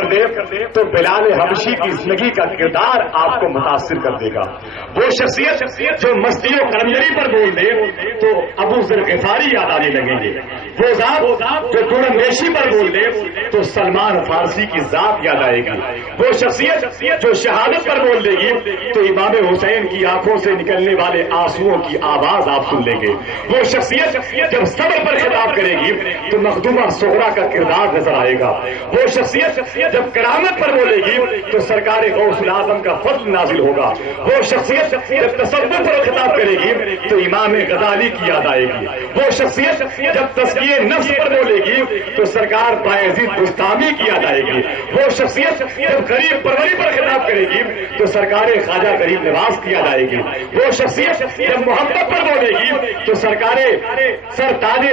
کر دے تو بلال حبشی کی زندگی کا کردار آپ کو متاثر کر دے گا. وہ شخصیت جو مستی و قلندری پر بول دے تو ابو ذر غفاری یاد آنے لگیں گے. وہ ذات جو دورندیشی پر بول دے تو سلمان فارسی کی ذات یاد آئے گی. وہ شخصیت جو شہادت پر بول دے گی تو امام حسین کی آنکھوں سے نکلنے والے آنسوؤں کی آواز آپ سن لیں گے. وہ شخصیت جب صبر پر خطاب کرے گی تو مخدومہ صغرا کا کردار نظر آئے گا. وہ شخصیت جب کرامت پر بولے گی تو سرکار غوث العظم کا فضل نازل ہوگا. وہ شخصیت جب تصوف پر خطاب کرے گی تو امام غزالی کی یاد آئے گی. وہ شخصیت جب تزکیہ نفس پر بولے گی تو سرکار بایزید بستامی کی یاد آئے گی. وہ شخصیت جب غریب پروری پر خطاب کرے گی تو سرکار خواجہ غریب نواز کی یاد آئے گی. وہ شخصیت جب محبت پر بولے گی تو سرکار سر تاج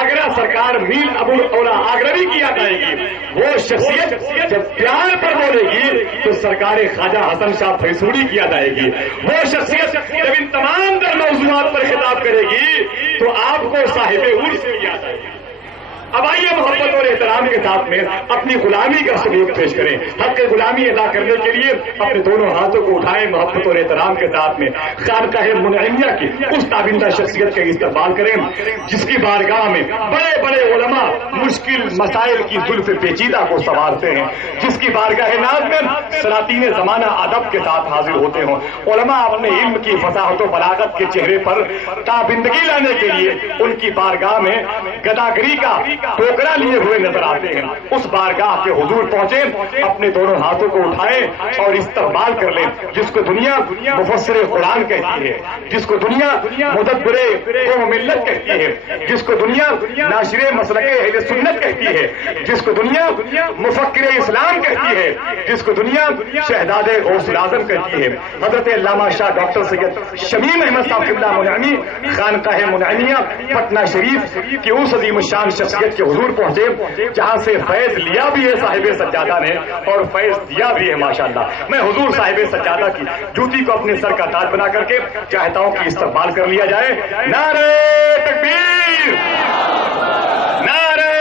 آگرہ سرکار میر ابو الاولا آگرہوی کی یاد آئے گی. وہ شخصیت جب پیار پر بولے گی تو سرکار خواجہ حسن شاہ فیصوری کی یاد آئے گی. وہ شخصیت جب ان تمام در موضوعات پر خطاب کرے گی تو آپ کو صاحب عرس کی یاد آئے گی. اب آئیے محبت اور احترام کے ساتھ میں اپنی غلامی کا سلوک پیش کریں. حق غلامی ادا کرنے کے لیے اپنے دونوں ہاتھوں کو اٹھائیں. محبت اور احترام کے ساتھ میں خانقاہ منعمیہ کی اس تابندہ شخصیت کا استقبال کریں جس کی بارگاہ میں بڑے بڑے علماء مشکل مسائل کی زلف پیچیدہ کو سنوارتے ہیں. جس کی بارگاہ ناز میں سلاطین زمانہ ادب کے ساتھ حاضر ہوتے ہوں. علماء اپنے علم کی فصاحت و بلاغت کے چہرے پر تابندگی لانے کے لیے ان کی بارگاہ میں گداگری کا ٹوکرا لیے ہوئے نظر آتے ہیں. اس بارگاہ کے حضور پہنچے, اپنے دونوں ہاتھوں کو اٹھائیں اور استقبال کر لیں. جس کو دنیا مفسر قرآن کہتی ہے, جس کو دنیا مدبر قوم ملت کہتی ہے, جس کو دنیا ناشر مسلک اہل سنت کہتی ہے, جس کو دنیا مفکر اسلام کہتی ہے, جس کو دنیا شہزاد غوث العظم کہتی ہے. حضرت علامہ شاہ ڈاکٹر سید شمیم احمد صاحب قبلہ منعمی خانقاہ منعمیہ پٹنہ شریف کی اس عظیم الشان شخصیت کے حضور پہنچے جہاں سے فیض لیا بھی ہے صاحب سجادہ نے اور فیض دیا بھی ہے ماشاءاللہ. میں حضور صاحب سجادہ کی جوتی کو اپنے سر کا تاج بنا کر کے چاہتا ہوں کہ استقبال کر لیا جائے. نعرہ تکبیر, نعرہ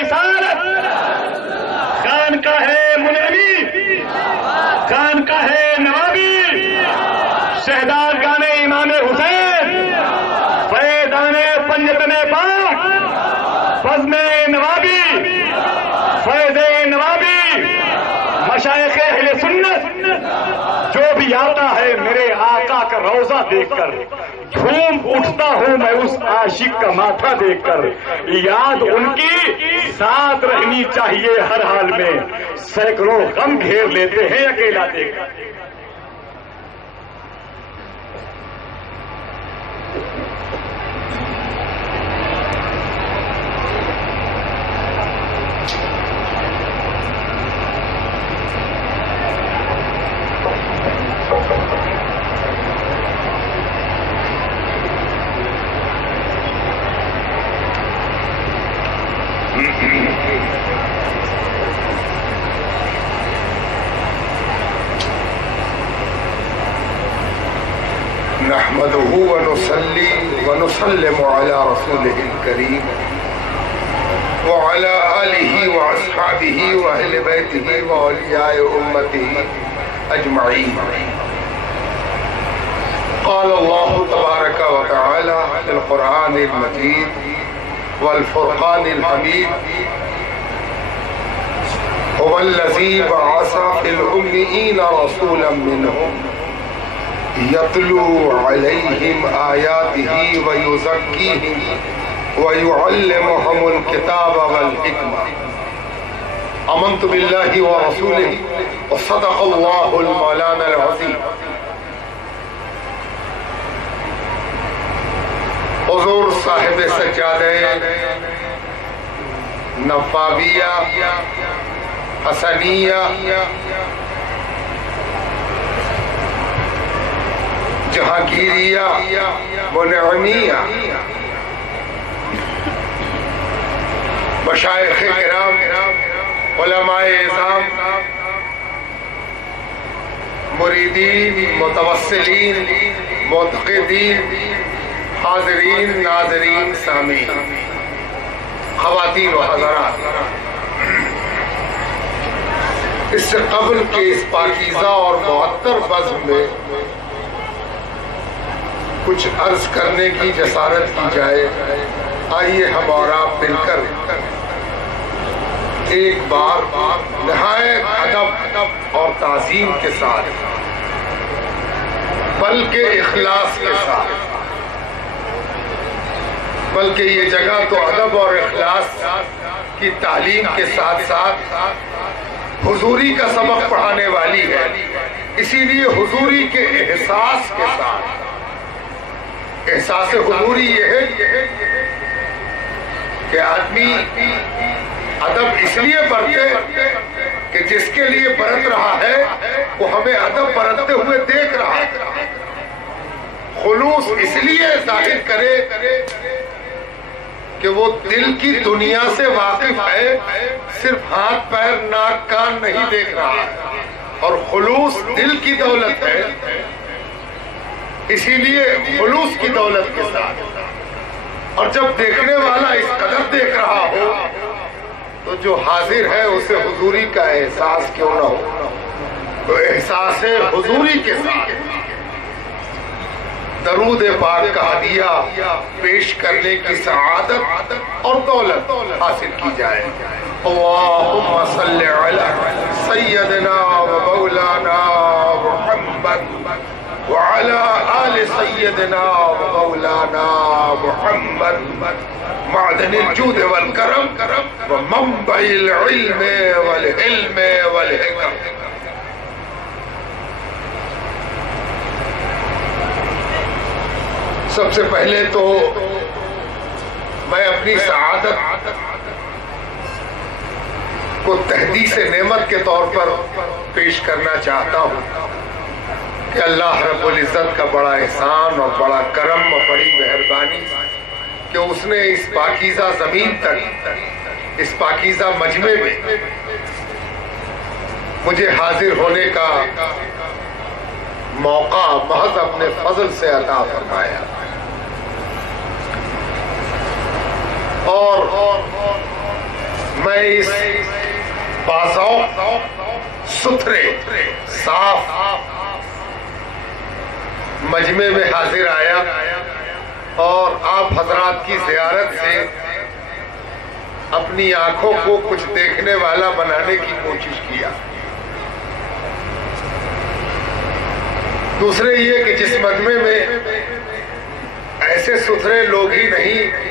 رسالت, خانقاہ منعمی, خانقاہ نوابی, شہداد گانے امام حسین, فیضان پنجتن پاک, فضل نوابی, فیض نوابی, مشائخ اہل سنت. جو بھی آتا ہے میرے آقا کا روضہ دیکھ کر جھوم اٹھتا ہوں میں اس عاشق کا ماتھا دیکھ کر. یاد ان کی ساتھ رہنی چاہیے ہر حال میں, سینکڑوں غم گھیر لیتے ہیں اکیلا دیکھ کر. نحمده ونصلي ونسلم على رسوله الكريم وعلى آله وأصحابه وأهل بيته وأولياء أمته أجمعين. قال الله تبارك وتعالى في القرآن المجيد والفرقان الحميد هو الذي بعث في الأميين رسولا منهم يتلو عليهم آياته ويزكيهم ويعلمهم الكتاب والحكمة. آمنت بالله ورسوله وصدق الله المولانا العظيم. حضور صاحب سجادہ نوابیہ حسنیہ جہانگیریہ منعمیہ مشائخ کرام علماء اعظام مریدین متوسلین معتقدین حاضرین ناظرین سامعین خواتین و حضرات اس سے قبل کے اس پاکیزہ اور معطر بزم میں کچھ عرض کرنے کی جسارت کی جائے، آئیے ہم اور آپ مل کر ایک بار نہایت ادب اور تعظیم کے ساتھ، بلکہ اخلاص کے ساتھ، بلکہ یہ جگہ تو ادب اور اخلاص کی تعلیم کے ساتھ ساتھ حضوری کا سبق پڑھانے والی ہے، اسی لیے حضوری کے احساس کے ساتھ، احساس حضوری یہ ہے کہ آدمی ادب اس لیے برتے کہ جس کے لیے برت رہا ہے وہ ہمیں ادب برتتے ہوئے دیکھ رہا ہے، خلوص اس لیے ظاہر کرے کہ وہ دل کی دنیا سے واقف ہے، صرف ہاتھ پیر ناک کان نہیں دیکھ رہا ہے، اور خلوص دل کی دولت ہے، اسی لیے خلوص کی دولت کے ساتھ، اور جب دیکھنے والا اس قدر دیکھ رہا ہو تو جو حاضر ہے اسے حضوری کا احساس کیوں نہ ہو، تو احساس حضوری کے ساتھ درود پاک کا ہدیہ پیش کرنے کی سعادت اور دولت حاصل کی جائے۔ اللہم صلی علی سیدنا و مولانا محمد وعلی آل سیدنا و مولانا محمد معدن الجود والکرم و منبع العلم والحلم والحکم۔ سب سے پہلے تو میں اپنی سعادت کو تحدیث نعمت کے طور پر پیش کرنا چاہتا ہوں کہ اللہ رب العزت کا بڑا احسان اور بڑا کرم اور بڑی مہربانی کہ اس نے اس پاکیزہ زمین تک، اس پاکیزہ مجمع میں مجھے حاضر ہونے کا موقع محض اپنے فضل سے عطا فرمایا، اور میں اس باذوق ستھرے صاف مجمع میں حاضر آیا اور آپ حضرات کی زیارت سے اپنی آنکھوں کو کچھ دیکھنے والا بنانے کی کوشش کیا۔ دوسرے یہ کہ جس مجمع میں ایسے ستھرے لوگ ہی نہیں،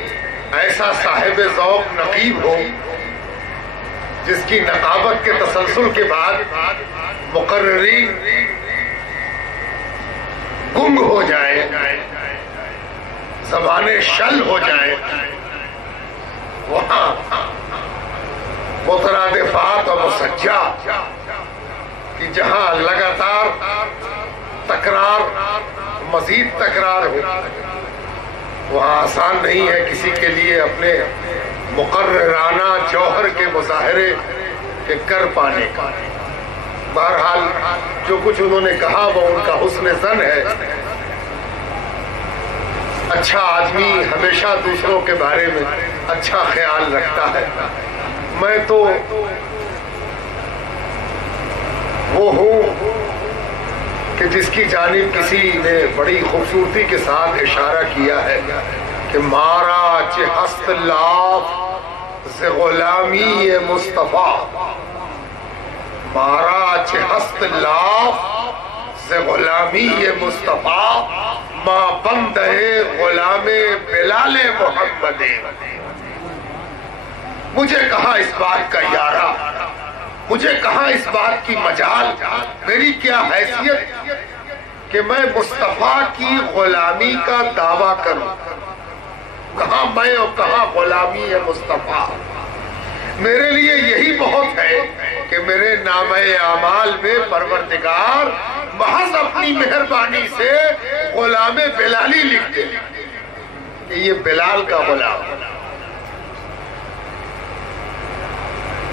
ایسا صاحب ذوق نقیب ہو جس کی نقابت کے تسلسل کے بعد مقررین گنگ ہو جائے، زبانیں شل ہو جائیں، وہاں مترادفات اور مسجع کہ جہاں لگاتار تکرار، مزید تکرار ہو، وہاں آسان نہیں ہے کسی کے لیے اپنے مقررانہ جوہر کے مظاہرے کے کر پانے کا۔ بہرحال جو کچھ انہوں نے کہا وہ ان کا حسن ظن ہے۔ اچھا آدمی ہمیشہ دوسروں کے بارے میں اچھا خیال رکھتا ہے۔ میں تو وہ ہوں کہ جس کی جانب کسی نے بڑی خوبصورتی کے ساتھ اشارہ کیا ہے کہ مارا چہ ہست لاف ز غلامی مصطفیٰ، مارا چہ ہست لاف ز غلامی مصطفیٰ، ماں بندہ غلام بلال محمد۔ مجھے کہا اس بات کا یارہ، مجھے کہاں اس بات کی مجال، میری کیا حیثیت کہ میں مصطفیٰ کی غلامی کا دعویٰ کروں، کہاں میں اور کہاں غلامی ہے مصطفیٰ۔ میرے لیے یہی بہت ہے کہ میرے نامہ اعمال میں پروردگار محض اپنی مہربانی سے غلام بلالی لکھ دے کہ یہ بلال کا غلام۔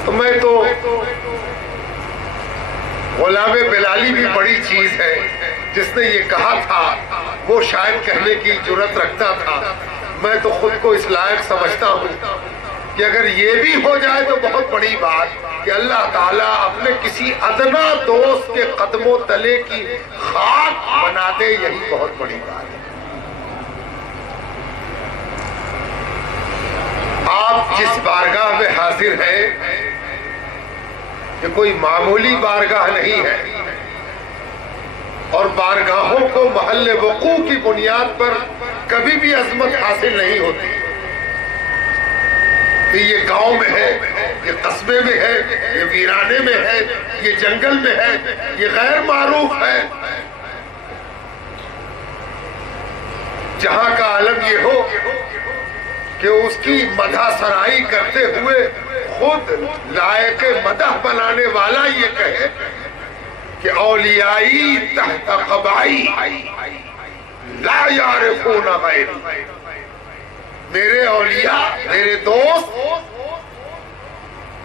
تو میں تو غلام بلالی بھی بڑی چیز ہے، جس نے یہ کہا تھا وہ شاید کہنے کی جرات رکھتا تھا، میں تو خود کو اس لائق سمجھتا ہوں کہ اگر یہ بھی ہو جائے تو بہت بڑی بات کہ اللہ تعالیٰ اپنے کسی ادنا دوست کے قدموں تلے کی خاک بنا دے، یہی بہت بڑی بات ہے۔ آپ جس بارگاہ میں حاضر ہیں یہ کوئی معمولی بارگاہ نہیں ہے، اور بارگاہوں کو محل وقوع کی بنیاد پر کبھی بھی عظمت حاصل نہیں ہوتی کہ یہ گاؤں میں ہے، یہ قصبے میں ہے، یہ ویرانے میں ہے، یہ جنگل میں ہے، یہ غیر معروف ہے۔ جہاں کا عالم یہ ہو کہ اس کی مدح سرائی کرتے ہوئے خود لائق مدح بنانے والا یہ کہے کہ اولیائی تحت قبائی لا یعرفون غیری، میرے اولیاء، میرے دوست،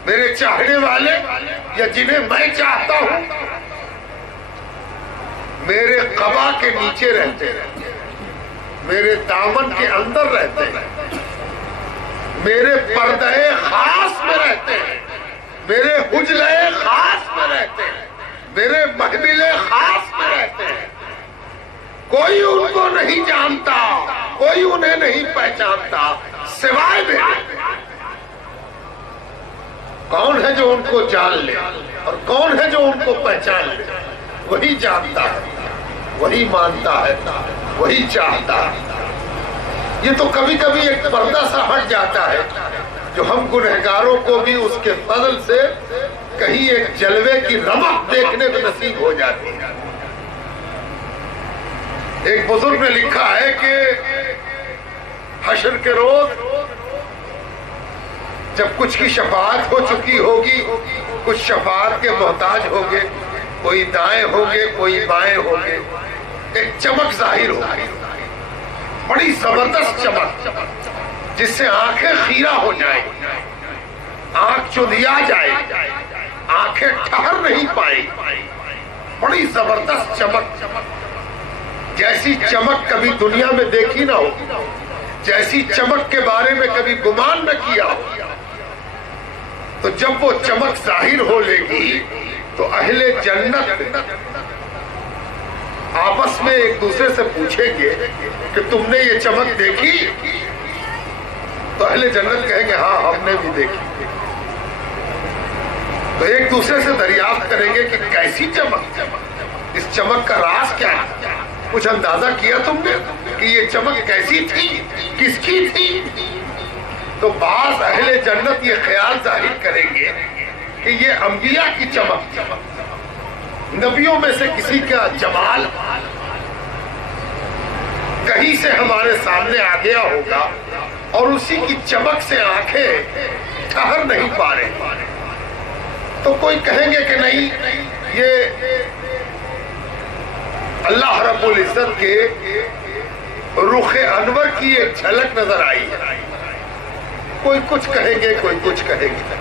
میرے چاہنے والے یا جنہیں میں چاہتا ہوں میرے قبا کے نیچے رہتے ہیں، میرے دامن کے اندر رہتے ہیں، میرے پردہ خاص میں رہتے ہیں، میرے حجلے خاص میں رہتے ہیں، میرے محمل خاص میں رہتے ہیں۔ کوئی ان کو نہیں جانتا، کوئی انہیں نہیں پہچانتا سوائے میرے۔ کون ہے جو ان کو جان لے اور کون ہے جو ان کو پہچان لے؟ وہی جانتا ہے، وہی مانتا ہے، وہی چاہتا ہے۔ یہ تو کبھی کبھی ایک پردہ سا ہٹ جاتا ہے جو ہم گنہگاروں کو بھی اس کے فضل سے کہیں ایک جلوے کی رمق دیکھنے کو نصیب ہو جاتی ہے۔ ایک بزرگ نے لکھا ہے کہ حشر کے روز جب کچھ کی شفاعت ہو چکی ہوگی، کچھ شفاعت کے محتاج ہوگے، کوئی دائیں ہوگے، کوئی بائیں ہوگے، ایک چمک ظاہر ہوگی، بڑی زبردست چمک جس سے آنکھیں خیرہ ہو جائیں، آنکھ چندیا جائے، آنکھیں ٹھہر نہیں پائیں، بڑی زبردست چمک، جیسی چمک کبھی دنیا میں دیکھی نہ ہو، جیسی چمک کے بارے میں کبھی گمان نہ کیا ہو۔ تو جب وہ چمک ظاہر ہو لے گی تو اہل جنت آپس میں ایک دوسرے سے پوچھیں گے کہ تم نے یہ چمک دیکھی؟ تو اہل جنت کہیں گے ہاں ہم نے بھی دیکھی۔ تو ایک دوسرے سے دریافت کریں گے کہ کیسی چمک، اس چمک کا راز کیا ہے؟ کچھ اندازہ کیا تم نے کہ یہ چمک کیسی تھی، کس کی تھی؟ تو بعض اہل جنت یہ خیال ظاہر کریں گے کہ یہ انبیاء کی چمک، نبیوں میں سے کسی کا جمال کہیں سے ہمارے سامنے آ گیا ہوگا اور اسی کی چمک سے آنکھیں ٹھہر نہیں پا رہے۔ تو کوئی کہیں گے کہ نہیں، یہ اللہ رب العزت کے رخ انور کی ایک جھلک نظر آئی ہے۔ کوئی کچھ کہیں گے، کوئی کچھ کہیں گے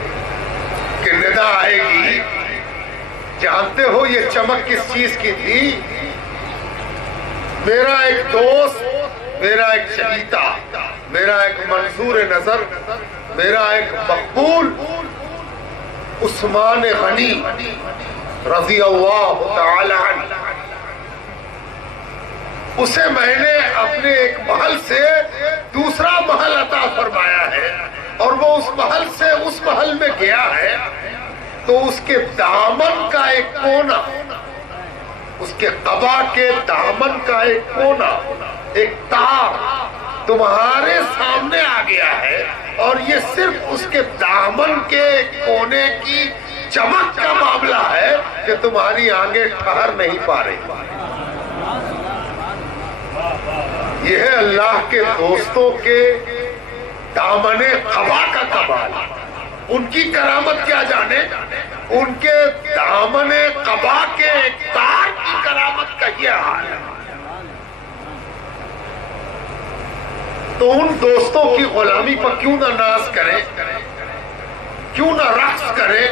کہ ندا آئے گی، جانتے ہو یہ چمک کس چیز کی تھی؟ میرا ایک دوست، میرا ایک شہیدہ، میرا ایک منظور نظر، میرا ایک مقبول عثمان غنی رضی اللہ تعالی عنہ، اسے میں نے اپنے ایک محل سے دوسرا محل عطا فرمایا ہے، اور وہ اس محل سے اس محل میں گیا ہے تو اس کے دامن کا ایک کونا، اس کے قبا کے دامن کا ایک کونا، ایک تار تمہارے سامنے آ گیا ہے، اور یہ صرف اس کے دامن کے کونے کی چمک کا معاملہ ہے کہ تمہاری آنکھیں ٹھہر نہیں پا رہی۔ یہ ہے اللہ کے دوستوں کے دامن قبا کا کمال۔ ان کی کرامت کیا جانے، ان کے دامن قبا کے تار کی کرامت کا یہ حال ہے۔ تو ان دوستوں کی غلامی پر کیوں نہ ناز کرے، کیوں نہ رقص کرے؟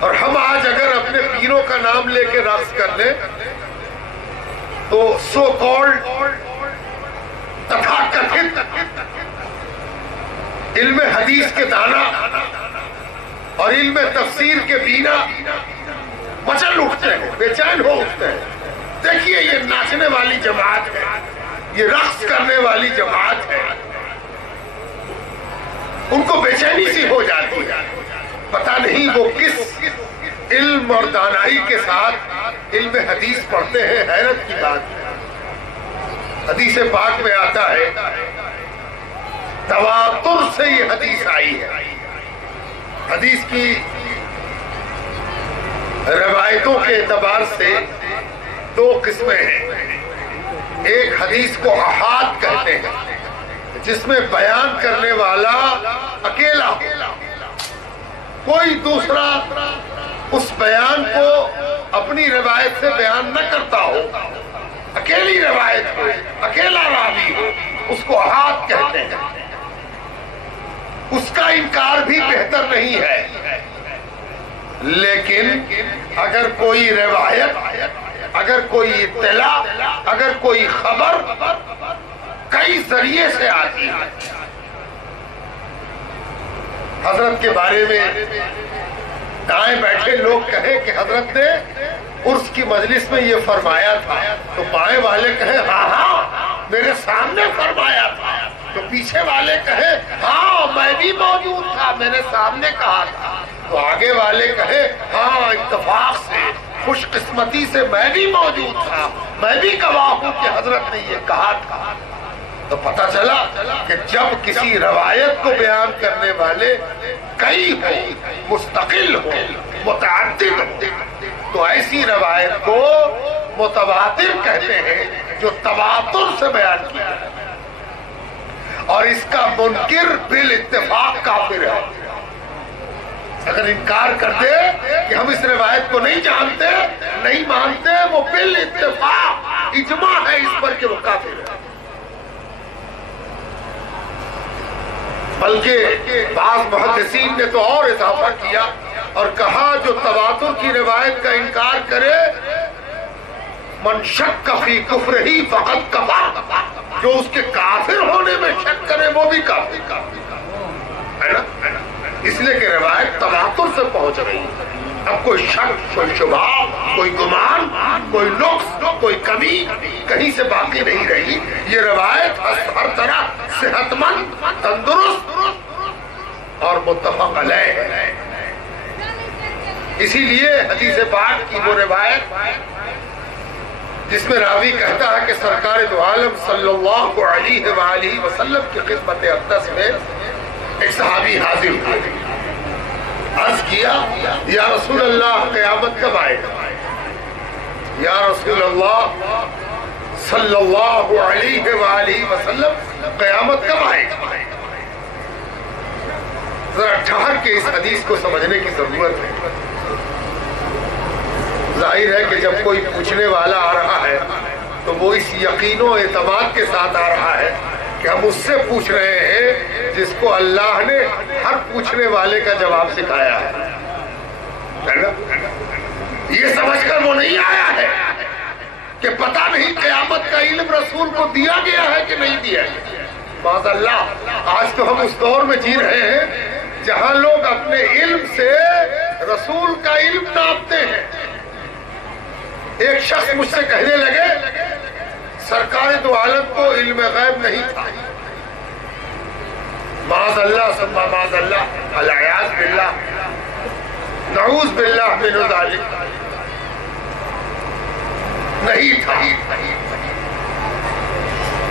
اور ہم آج اگر اپنے پیروں کا نام لے کے رقص کر لیں تو سو کالڈ تتھا کتھت علم حدیث کے دانا اور علم تفسیر کے بینا مچل اٹھتے ہیں، بے چین ہو اٹھتے ہیں. دیکھیے یہ ناچنے والی جماعت ہے، یہ رقص کرنے والی جماعت ہے، ان کو بے چینی سی ہو جاتی ہے. پتہ نہیں وہ کس علم اور دانائی کے ساتھ علم حدیث پڑھتے ہیں. حیرت کی بات ہے. حدیث پاک میں آتا ہے تواتر سے یہ حدیث آئی ہے. حدیث کی روایتوں کے اعتبار سے دو قسمیں ہیں. ایک حدیث کو احاد کہتے ہیں جس میں بیان کرنے والا اکیلا ہو، کوئی دوسرا اس بیان کو اپنی روایت سے بیان نہ کرتا ہو، اکیلی روایت ہو، اکیلا راوی ہو، اس کو احاد کہتے ہیں. اس کا انکار بھی بہتر نہیں ہے، لیکن اگر کوئی روایت، اگر کوئی اطلاع، اگر کوئی خبر کئی ذریعے سے آتی ہے. حضرت کے بارے میں دائیں بیٹھے لوگ کہیں کہ حضرت نے عرس کی مجلس میں یہ فرمایا تھا، تو بائیں والے کہیں ہاں ہاں میرے سامنے فرمایا تھا، تو پیچھے والے کہیں ہاں میں بھی موجود تھا، میرے سامنے کہا تھا، تو آگے والے کہیں ہاں اتفاق سے، خوش قسمتی سے میں بھی موجود تھا، میں بھی گواہ ہوں کہ حضرت نے یہ کہا تھا. تو پتہ چلا کہ جب کسی روایت کو بیان کرنے والے کئی ہو، مستقل ہو، متعدد ہو، تو ایسی روایت کو متواتر کہتے ہیں جو تواتر سے بیان کی جائے. اور اس کا منکر بالاتفاق کافر ہے. اگر انکار کر دے کہ ہم اس روایت کو نہیں جانتے، نہیں مانتے، وہ بالاتفاق اجماع ہے اس پر کہ وہ کافر ہے. بلکہ بعض محدثین نے تو اور اضافہ کیا اور کہا جو تواتر کی روایت کا انکار کرے من شک فی کفرہ فقد کفر، جو اس کے کافر ہونے میں شک کرے وہ بھی کافر ہے نا. اس لیے کہ روایت تواتر سے پہنچ رہی ہے. اب کوئی شک، کوئی شبہ، کوئی گمان، کوئی نقص، کوئی کمی کہیں سے باقی نہیں رہی. یہ روایت ہر طرح صحت مند، تندرست اور متفق علیہ ہے. اسی لیے حدیث پاک کی وہ روایت جس میں راوی کہتا ہے کہ سرکار دو عالم صلی اللہ علیہ وآلہ وسلم کی خدمت اقدس میں ایک صحابی حاضر ہوئے. عرض کیا یا رسول اللہ قیامت کب آئے گا؟ یا رسول اللہ صلی اللہ علیہ وآلہ وسلم قیامت کب آئے گا؟ ذرا ٹھہر کے اس حدیث کو سمجھنے کی ضرورت ہے. ظاہر ہے کہ جب کوئی پوچھنے والا آ رہا ہے تو وہ اس یقین و اعتماد کے ساتھ آ رہا ہے کہ ہم اس سے پوچھ رہے ہیں جس کو اللہ نے ہر پوچھنے والے کا جواب سکھایا ہے. یہ سمجھ کر وہ نہیں آیا ہے کہ پتہ نہیں قیامت کا علم رسول کو دیا گیا ہے کہ نہیں دیا گیا. معاذ اللہ آج تو ہم اس دور میں جی رہے ہیں جہاں لوگ اپنے علم سے رسول کا علم ناپتے ہیں. ایک شخص مجھ سے کہنے لگے سرکار دو عالم کو علم غیب نہیں تھا. معاذ اللہ ثم معاذ اللہ، العیاذ باللہ، نعوذ باللہ من ذلک، نہیں تھا.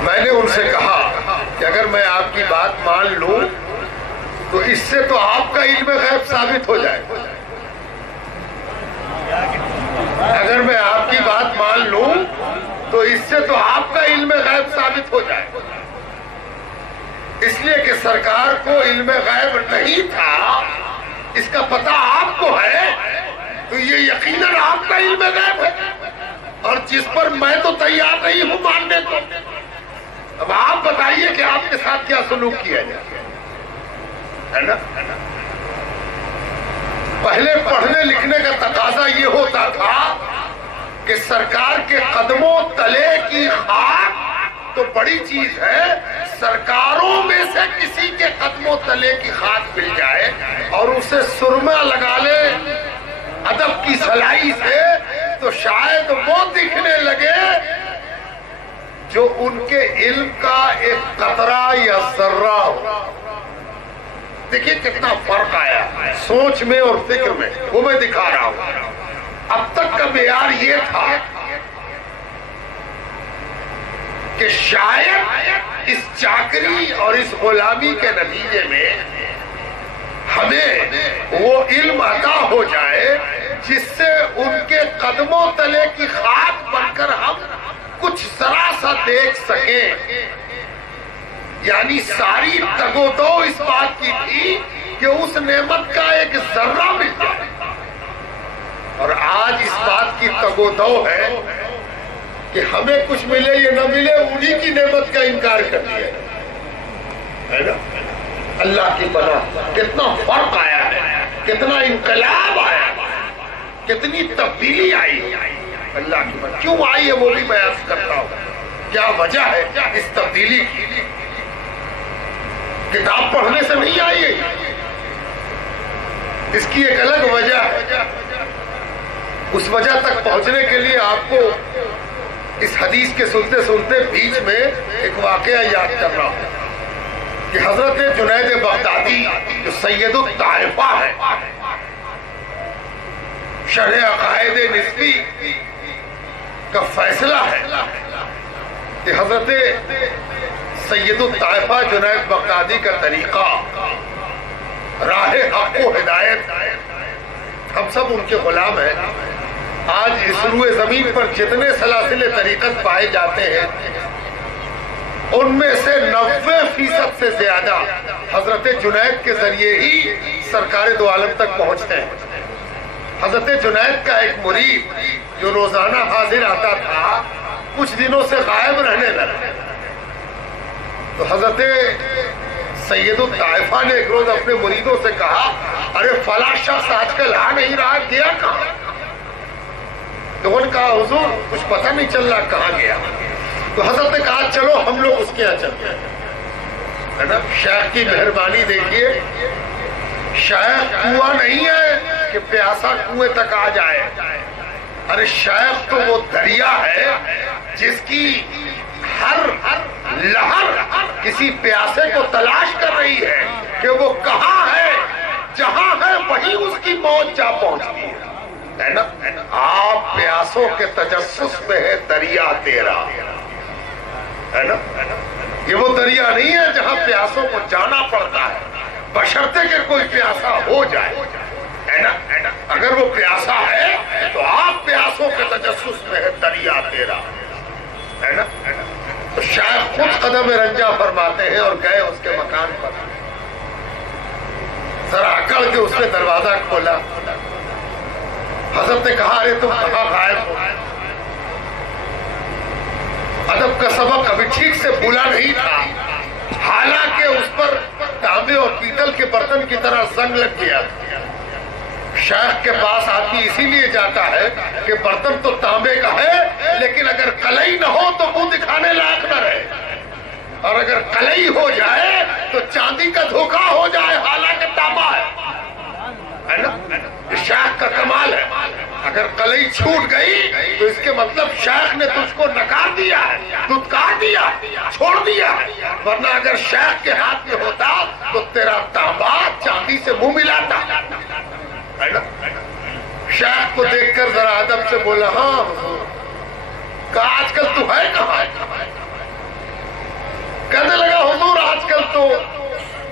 میں نے ان سے کہا کہ اگر میں آپ کی بات مان لوں تو اس سے تو آپ کا علم غیب ثابت ہو جائے. اگر میں آپ کی بات مان لوں تو اس سے تو آپ کا علم غیب ثابت ہو جائے. اس لیے کہ سرکار کو علم غیب نہیں تھا، اس کا پتہ آپ کو ہے، تو یہ یقیناً آپ کا علم غیب ہے اور جس پر میں تو تیار نہیں ہوں ماننے کو. اب آپ بتائیے کہ آپ کے ساتھ کیا سلوک کیا جائے، ہے نا. پہلے پڑھنے لکھنے کا تقاضا یہ ہوتا تھا کہ سرکار کے قدموں تلے کی خاک تو بڑی چیز ہے، سرکاروں میں سے کسی کے قدموں تلے کی خاک مل جائے اور اسے سرما لگا لے ادب کی سلائی سے تو شاید وہ دکھنے لگے جو ان کے علم کا ایک قطرہ یا ذرہ ہو. دیکھیے کتنا فرق آیا سوچ میں اور فکر میں، وہ میں دکھا رہا ہوں. اب تک کا معیار یہ تھا کہ شاید اس چاکری اور اس غلامی کے نتیجے میں ہمیں وہ علم عطا ہو جائے جس سے ان کے قدموں تلے کی خاک بن کر ہم کچھ ذرا سا دیکھ سکیں. یعنی ساری تگ و دو اس بات کی تھی کہ اس نعمت کا ایک ذرہ مل جائے، اور آج اس بات کی تگ و دو ہے کہ ہمیں کچھ ملے یا نہ ملے انہی کی نعمت کا انکار کر دیا ہے نا. اللہ کی پناہ کتنا فرق آیا ہے، کتنا انقلاب آیا، کتنی تبدیلی آئی. اللہ کی پناہ کیوں آئی ہے وہ بھی میں عرض کرتا ہوں. کیا وجہ ہے اس تبدیلی کی؟ کتاب پڑھنے سے نہیں آئی ہے، اس کی ایک الگ وجہ ہے. اس وجہ تک پہنچنے کے لیے آپ کو اس حدیث کے سنتے سنتے بیچ میں ایک واقعہ یاد کر رہا ہوں کہ حضرت جنید بغدادی جو سید الطائفہ ہے، شرح عقائد نسبی کا فیصلہ ہے کہ حضرت سید الطائفہ جنید بغدادی کا طریقہ راہ حق و ہدایت، ہم سب ان کے غلام ہیں. آج اس روئے زمین پر جتنے سلاسل طریقت پائے جاتے ہیں ان میں سے 90% سے زیادہ حضرت جنید کے ذریعے ہی سرکار دو عالم تک پہنچتے ہیں. حضرت جنید کا ایک مرید جو روزانہ حاضر آتا تھا کچھ دنوں سے غائب رہنے لگا، تو حضرت سید الطائفہ نے ایک روز اپنے مریدوں سے کہا ارے فلاں شخص آج کل آ نہیں رہا، گیا کہاں؟ تو انہوں نے کہا حضور کچھ پتہ نہیں چل رہا کہاں گیا. تو حضرت نے کہا چلو ہم لوگ اس کے یہاں چلتے ہیں، ہے نا. شیخ کی مہربانی دیکھیے، شیخ کنواں نہیں ہے کہ پیاسا کنویں تک آ جائے. ارے شیخ تو وہ دریا ہے جس کی ہر لہر کسی پیاسے کو تلاش کر رہی ہے کہ وہ کہاں ہے، جہاں ہے وہیں اس کی موت جا پہنچتی ہے نا. آپ پیاسوں کے تجسس میں ہے دریا تیرا، ہے نا. یہ وہ دریا نہیں ہے جہاں پیاسوں کو جانا پڑتا ہے بشرطے کہ کوئی پیاسا ہو جائے، ہے نا. اگر وہ پیاسا ہے تو آپ پیاسوں کے تجسس میں ہے دریا تیرا، ہے نا. تو شاید خود قدم رنجا فرماتے ہیں اور گئے اس کے مکان پر. ذرا اکڑ کے اس نے دروازہ کھولا. حضرت نے کہا ارے تم کہاں غائب ہو؟ ادب کا سبق ابھی ٹھیک سے بھولا نہیں تھا، حالانکہ اس پر تانبے اور پیتل کے برتن کی طرح زنگ لگ گیا. شیخ کے پاس آدمی اسی لیے جاتا ہے کہ برتن تو تانبے کا ہے لیکن اگر کلئی نہ ہو تو منہ دکھانے لائق نہ رہے، اور اگر کلئی ہو جائے تو چاندی کا دھوکہ ہو جائے حالانکہ تانبا ہے نا. شیخ کا کمال ہے، اگر کلئی چھوٹ گئی تو اس کے مطلب شیخ نے تجھ کو نکار دیا ہے، دھتکار دیا، چھوڑ دیا. ورنہ اگر شیخ کے ہاتھ میں ہوتا تو تیرا تانبا چاندی سے منہ ملاتا. شیخ کو دیکھ کر ذرا ادب سے بولا ہاں حضور. کہا آج کل تو ہے کہاں؟ کہنے لگا حضور آج کل تو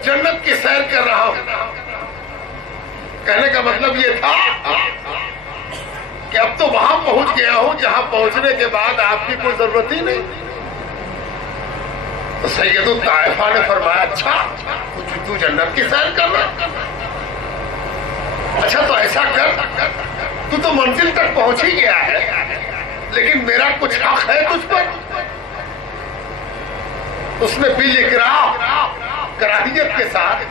جنت کی سیر کر رہا ہوں. کہنے کا مطلب یہ تھا کہ اب تو وہاں پہنچ گیا ہوں جہاں پہنچنے کے بعد آپ کی کوئی ضرورت ہی نہیں. تو سید الطائفہ نے فرمایا اچھا تو جنت کی سیر کر رہا؟ اچھا تو ایسا کر تو منزل تک پہنچ ہی گیا ہے لیکن میرا کچھ حق ہے تجھ پر. اس نے بل اکراہ کراہیت کے ساتھ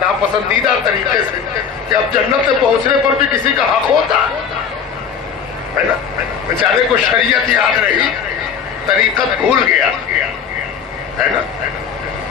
ناپسندیدہ طریقے سے کہ اب جنت سے پہنچنے پر بھی کسی کا حق ہوتا ہے نا. بیچارے کو شریعت یاد رہی، طریقت بھول گیا ہے نا.